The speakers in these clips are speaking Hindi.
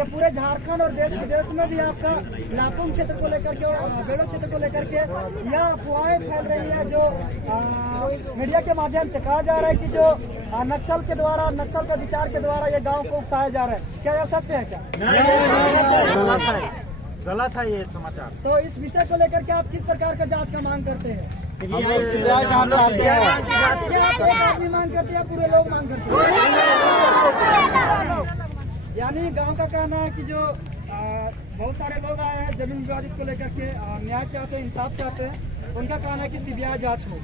ये पूरे झारखंड और देश विदेश में भी आपका लापुंग क्षेत्र को लेकर के और बेड़ो क्षेत्र को लेकर के यह अफवाहें फैल रही है, जो मीडिया के माध्यम से कहा जा रहा है कि जो नक्सल के द्वारा, नक्सल के विचार के द्वारा ये गांव को उकसाया जा रहा है। क्या यह सत्य है? क्या गलत है ये समाचार। तो इस विषय को लेकर के आप किस प्रकार का जांच का मांग करते हैं? आदमी मांग करते हैं, पूरे लोग मांग करते हैं। यानी गांव का कहना है कि जो बहुत सारे लोग आए हैं जमीन विवादित को लेकर के न्याय चाहते हैं, इंसाफ चाहते हैं, उनका कहना है कि सीबीआई जांच हो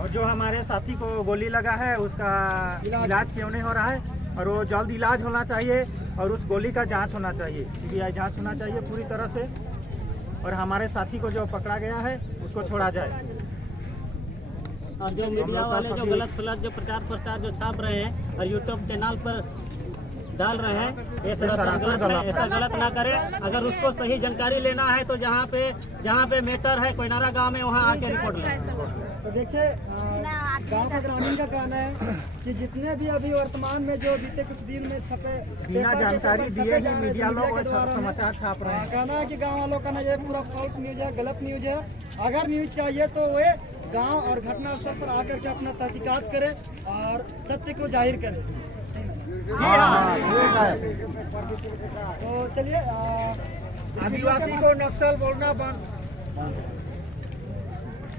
और जो हमारे साथी को गोली लगा है उसका इलाज क्यों नहीं हो रहा है, और वो जल्द इलाज होना चाहिए और उस गोली का जांच होना चाहिए, सीबीआई जांच होना चाहिए पूरी तरह से, और हमारे साथी को जो पकड़ा गया है उसको छोड़ा जाए। और जो मीडिया वाले जो गलत सलत जो प्रचार प्रसार जो छाप रहे हैं और यूट्यूब चैनल पर डाल रहे हैं, ये ऐसा गलत ना करें। अगर उसको सही जानकारी लेना है तो जहाँ पे मेटर है कोयनारा गांव में, वहाँ आके रिपोर्ट लें। तो देखिए गांव का ग्रामीण का कहना है कि जितने भी अभी वर्तमान में जो बीते कुछ दिन में छपे बिना जानकारी दिए ही मीडिया लोग समाचार छाप रहे हैं। कहना है कि गांव वालों का ना ये पूरा फॉल्स न्यूज है, गलत न्यूज है। अगर न्यूज चाहिए तो वे गांव और घटना स्थल पर आकर के अपना तहकीकात करे और सत्य को जाहिर करे। तो चलिए आदिवासी को नक्सल बोलना बंद,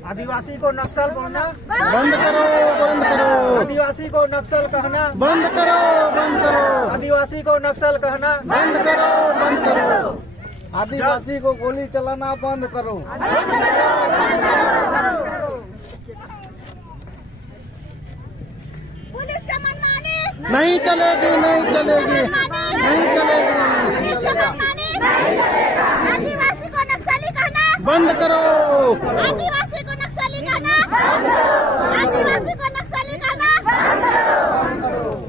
आदिवासी को नक्सल बोलना बंद करो, बंद करो। आदिवासी को नक्सल कहना बंद करो, बंद करो। आदिवासी को नक्सल कहना बंद करो, बंद करो। आदिवासी को गोली चलाना बंद करो। पुलिस का मनमानी नहीं चलेगी, नहीं चलेगी, नहीं चलेगी। आदिवासी को नक्सली कहना बंद करो। आदिवासी को नक्सली कहना, आदिवासी को नक्सली कहना।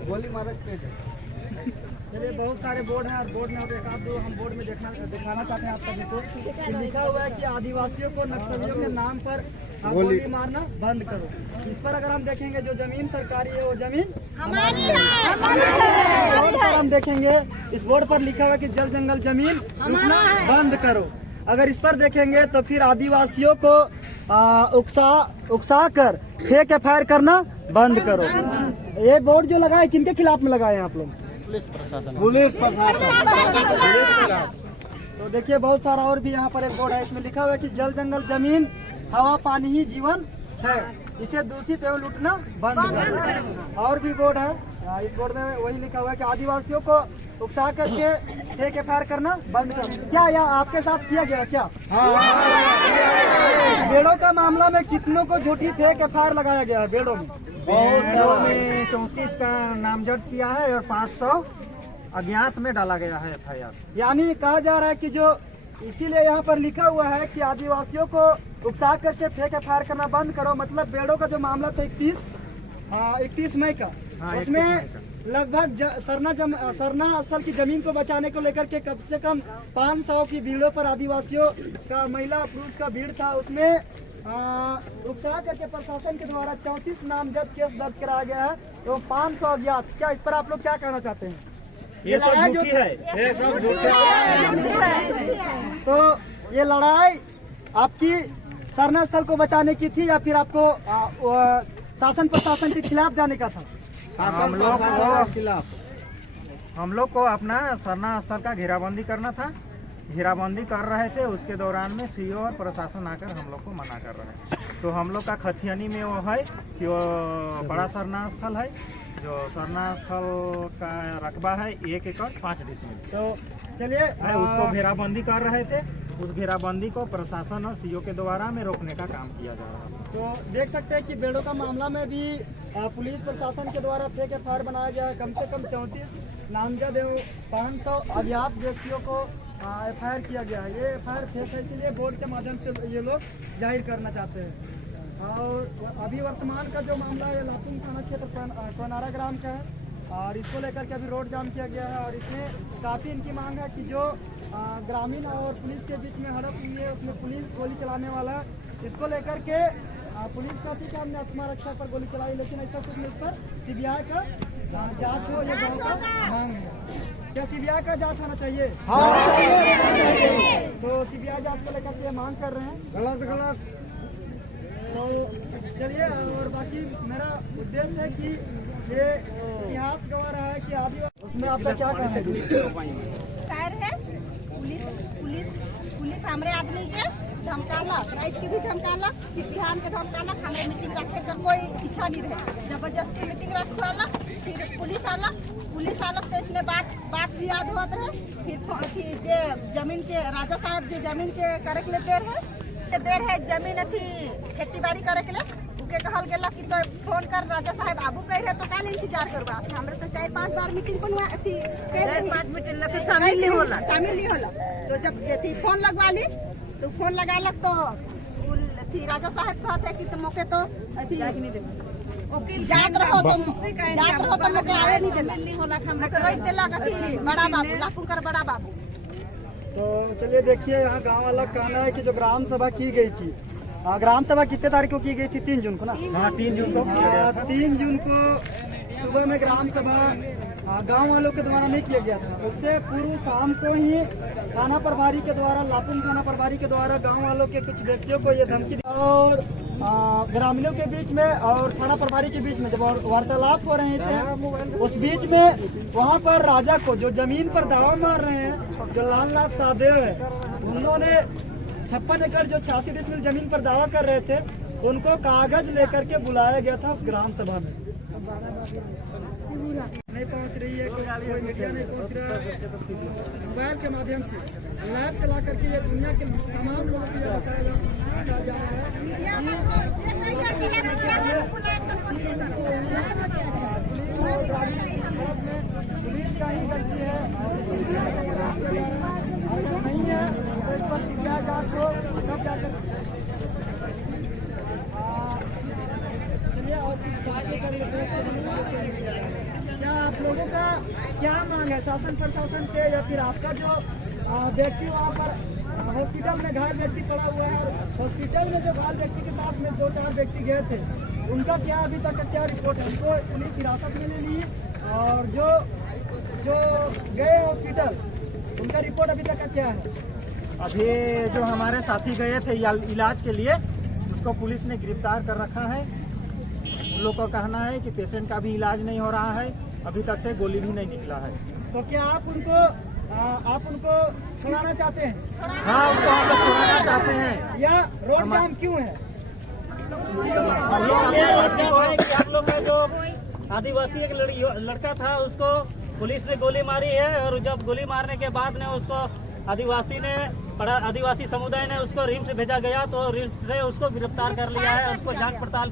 गोली मार के चलिए बहुत सारे बोर्ड हैं और बोर्ड में एक आध दो हम बोर्ड में दिखाना चाहते हैं आप सभी को कि लिखा हुआ है कि आदिवासियों को नक्सलियों के नाम पर गोली मारना बंद करो। इस पर अगर हम देखेंगे जो जमीन सरकारी है वो जमीन हमारी है। हम देखेंगे इस बोर्ड पर लिखा हुआ है कि जल जंगल जमीन रुकना बंद करो। अगर इस पर देखेंगे तो फिर आदिवासियों को उकसा कर फेंक एफआईआर करना बंद करो। ये बोर्ड जो लगा है किनके खिलाफ में लगाए हैं आप लोग? पुलिस प्रशासन। पुलिस प्रशासन। तो देखिए बहुत सारा और भी यहाँ पर एक बोर्ड है, इसमें लिखा हुआ है कि जल जंगल जमीन हवा पानी ही जीवन है, इसे दूषित एवं लूटना बंद करो। और भी बोर्ड है, इस बोर्ड में वही लिखा हुआ है कि आदिवासियों को उकसा करके फेंक एफआईआर करना बंद करो। क्या यह आपके साथ किया गया क्या? बेड़ों का मामला में कितनों को झूठी फेंक एफआईआर लगाया गया है? बेड़ों में बहुत में 34 का नामजद किया है और 500 अज्ञात में डाला गया है एफआईआर। यानी कहा जा रहा है कि जो इसीलिए यहाँ पर लिखा हुआ है कि आदिवासियों को उकसा करके फेंक एफआईआर करना बंद करो। मतलब बेड़ों का जो मामला था 31 मई का, उसमें लगभग सरना स्थल की जमीन को बचाने को लेकर के कम से कम 500 की भीड़ों पर आदिवासियों का महिला पुरुष का भीड़ था, उसमें उकसा करके प्रशासन के द्वारा 34 नामजद केस दर्ज कराया गया है तो 500 अज्ञात। क्या इस पर आप लोग क्या कहना चाहते हैं? ये सब झूठी है, ये सब झूठी है। तो ये लड़ाई आपकी सरना स्थल को बचाने की थी या फिर आपको शासन प्रशासन के खिलाफ जाने का था? हम लोग को अपना सरना स्थल का घेराबंदी करना था, घेराबंदी कर रहे थे। उसके दौरान में सीओ और प्रशासन आकर हम लोग को मना कर रहे हैं। तो हम लोग का खथियानी में वो है कि वो बड़ा सरना स्थल है, जो सरना स्थल का रकबा है 1 एकड़ 5 डिसमिल। तो चलिए उसको घेराबंदी कर रहे थे, उस घेराबंदी को प्रशासन और सीओ के द्वारा में रोकने का काम किया जा रहा है। तो देख सकते हैं कि बेड़ों का मामला में भी पुलिस प्रशासन के द्वारा फेंक एफआईआर बनाया गया है। कम से कम 34 नामजद एवं 500 अज्ञात व्यक्तियों को एफआईआर किया गया है। ये एफआईआर फेक है, इसीलिए बोर्ड के माध्यम से ये लोग जाहिर करना चाहते हैं। और अभी वर्तमान का जो मामला है लापुंग थाना क्षेत्र कोयनारा ग्राम का है और इसको लेकर के अभी रोड जाम किया गया है। और इसमें काफ़ी इनकी मांग है कि जो ग्रामीण और पुलिस के बीच में हड़प हुई है उसमें पुलिस गोली चलाने वाला है, इसको लेकर के पुलिस का थी कि हमने आत्मरक्षा पर गोली चलाई, लेकिन ऐसा कुछ नहीं। इस पर सीबीआई का जांच हो, ये गाँव का मांग है। क्या सीबीआई का जांच होना चाहिए? तो सीबीआई जांच को लेकर के मांग कर रहे हैं। गलत तो चलिए, और बाकी मेरा उद्देश्य है कि ये इतिहास गवा रहा है कि आदिवासी, उसमें आपका क्या कहना है? खैर है, पुलिस हमारे आदमी के धमकालक, रात के भी धमकालक, फिर बिहान के धमकालक, हमारे मीटिंग रखे कर कोई इच्छा नहीं रहे, जबरदस्ती मीटिंग रखवालक, फिर पुलिस आलक तो इसने बात भी याद होत रहे। फिर जे जमीन के राजा साहब जो जमीन के करे के लिए देर है जमीन अथी खेती बाड़ी करे के लिए उके कहल गेला कि तो फोन कर राजा साहब आबू कह रहे तो काले इंतजार करबा। हमरे तो 4-5 बार मीटिंग बनवा अथी 4-5 मीटिंग ना, फिर शामिल नहीं होला। तो जब अथी फोन लगवा ली तो फोन लगालक तो अथी राजा साहब कहते कि तुम मौके तो अथी जात रहो तो मौके आवे नहीं देला, हमरे रोक देला अथी बड़ा बाबू लाकुंकर बड़ा बाबू। तो चलिए देखिए, यहाँ गांव वाला कहना है कि जो ग्राम सभा की गई थी, ग्राम सभा कितने तारीख को की गई थी? 3 जून को ना? हाँ, 3 जून को किया गया था। 3 जून को सुबह में ग्राम सभा गांव वालों के द्वारा नहीं किया गया था। उससे पूर्व शाम को ही थाना प्रभारी के द्वारा, लापुन थाना प्रभारी के द्वारा गांव वालों के कुछ व्यक्तियों को ये धमकी दी और ग्रामीणों के बीच में और थाना प्रभारी के बीच में जब वार्तालाप हो रहे थे, उस बीच में वहां पर राजा को जो जमीन पर दावा मार रहे हैं, जो लालनाथ साहदेव है, उन्होंने 56 एकड़ जो 86 डिसमिल जमीन पर दावा कर रहे थे, उनको कागज लेकर के बुलाया गया था उस ग्राम सभा में। नहीं पहुंच रही है, कोई मीडिया नहीं पहुंच रहा है। मोबाइल के माध्यम से लाइव चला करके ये दुनिया के तमाम लोगों को यह बताया जा रहा है। पुलिस का ही गलती है और नहीं है, तो इस पर सीबीआई जांच हो तब जाकर। चलिए, और कुछ बातें कर लेते हैं। क्या आप लोगों का क्या मांग है शासन प्रशासन से, या फिर आपका जो व्यक्ति वहाँ पर हॉस्पिटल में घायल व्यक्ति पड़ा हुआ है, हॉस्पिटल में जो घायल व्यक्ति के साथ में 2-4 व्यक्ति गए थे, उनका क्या अभी तक क्या रिपोर्ट है? उनको पुलिस हिरासत में ले ली और जो गए हॉस्पिटल, उनका रिपोर्ट अभी तक का क्या है? अभी जो हमारे साथी गए थे इलाज के लिए, उसको पुलिस ने गिरफ्तार कर रखा है। उन लोग का कहना है कि पेशेंट का भी इलाज नहीं हो रहा है, अभी तक से गोली भी नहीं निकला है। तो क्या आप उनको छुड़ाना चाहते हैं? हाँ, उसको हम लोग छुड़ाना चाहते हैं। या रोड जाम क्यों है? आप लोग का जो आदिवासी एक लड़का था, उसको पुलिस ने गोली मारी है, और जब गोली मारने के बाद ने उसको आदिवासी समुदाय ने उसको रिम्स भेजा गया, तो रिम्स से उसको गिरफ्तार कर लिया है। उसको जांच पड़ताल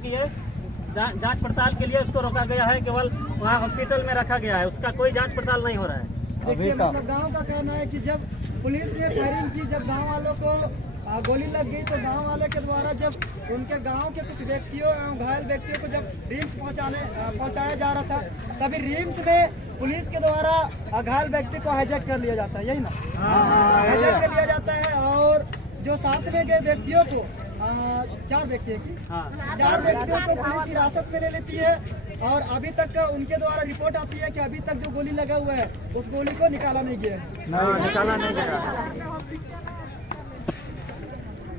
के लिए उसको रोका गया है, केवल वहाँ हॉस्पिटल में रखा गया है, उसका कोई जांच पड़ताल नहीं हो रहा है। देखिए, मतलब गांव का कहना है कि जब पुलिस ने फायरिंग की, जब गांव वालों को गोली लग गई, तो गांव वाले के द्वारा जब उनके गांव के कुछ व्यक्तियों घायल व्यक्तियों को जब रिम्स पहुंचाया जा रहा था, तभी रिम्स में पुलिस के द्वारा घायल व्यक्ति को हाईजैक कर लिया जाता है, यही ना? हाईजैक कर लिया जाता है, और जो साथ में गए व्यक्तियों को 4 व्यक्ति की 4 व्यक्तियों को पुलिस हिरासत में ले लेती है, और अभी तक उनके द्वारा रिपोर्ट आती है कि अभी तक जो गोली लगा हुआ है, उस गोली को निकाला नहीं गया है। निकाला नहीं गया।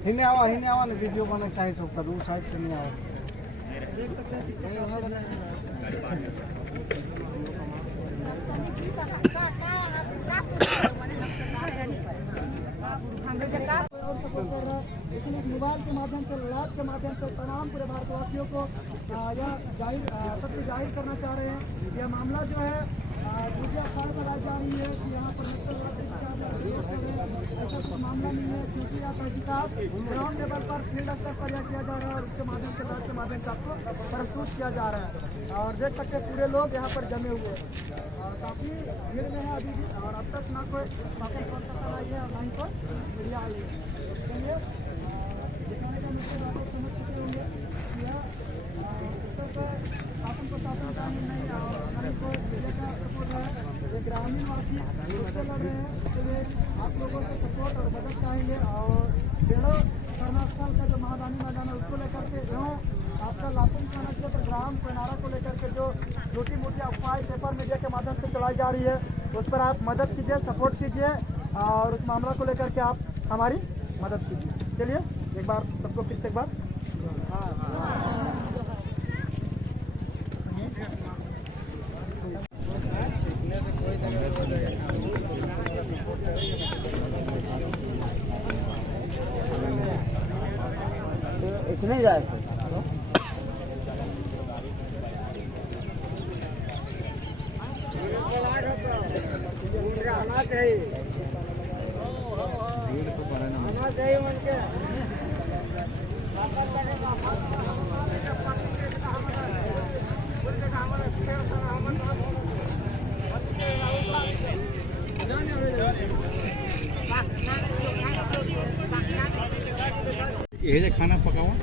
हिने आवा ना वीडियो बने चाहिए सब करू साइड से नहीं आवा। देख सकते हैं किस तरह बना है। इसलिए इस मोबाइल के माध्यम से, लाइव के माध्यम से तमाम पूरे भारतवासियों को यह सत्य जाहिर करना चाह रहे हैं। यह मामला जो है मीडिया अखबार बनाई जा रही है कि यहाँ पर ऐसा कुछ मामला नहीं है, क्योंकि यह तहकीकात ग्राउंड लेवल पर, फील्ड स्तर पर यह किया जा रहा है, और उसके माध्यम से लाइव के माध्यम से आपको प्रस्तुत किया जा रहा है। और देख सकते हैं पूरे लोग यहाँ पर जमे हुए हैं, और काफ़ी भीड़ में है अभी भी, और अब तक ना कोई शासन प्रशासन आई है और ना ही कोई मीडिया आई है। चलिए, दिखाने का मतलब आप लोग समझ चुके होंगे कि यह उत्तर पर शासन प्रशासन का ही नहीं और ना ही कोई मीडिया का सपोर्ट है। ये ग्रामीण वासी उससे लड़ रहे हैं, इसलिए आप लोगों से सपोर्ट और मदद चाहेंगे। और बेड़ो धर्मस्थल का जो महादानी मैदान है, उसको लेकर के आपका लातूर थाना क्षेत्र ग्राम पेनारा को लेकर के जो छोटी मोटी अफवाह पेपर मीडिया के माध्यम से चलाई जा रही है, उस पर आप मदद कीजिए, सपोर्ट कीजिए और उस मामला को लेकर के आप हमारी मदद कीजिए। चलिए एक बार सबको फिर से एक बार इतने जाए आना चाहिए उनके ये जे खाना पकावा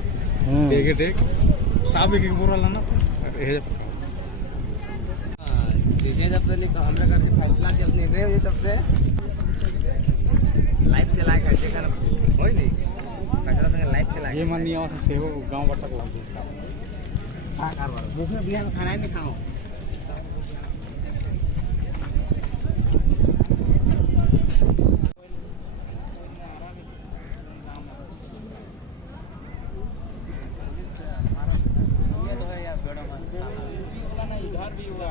टेक टेक साफ एक बोरा लाना ये जे चीजें जब से नहीं तो हमने करके फैसला जब निर्णय हुई तब से लाइव चलाए कर जेकर होई नहीं फैसला संगे लाइव चलाए ये मानिए और सेहो गांव बटक लाग हां कारवा जिसमें बिहान खाना ही नहीं खाओ इधर भी हुआ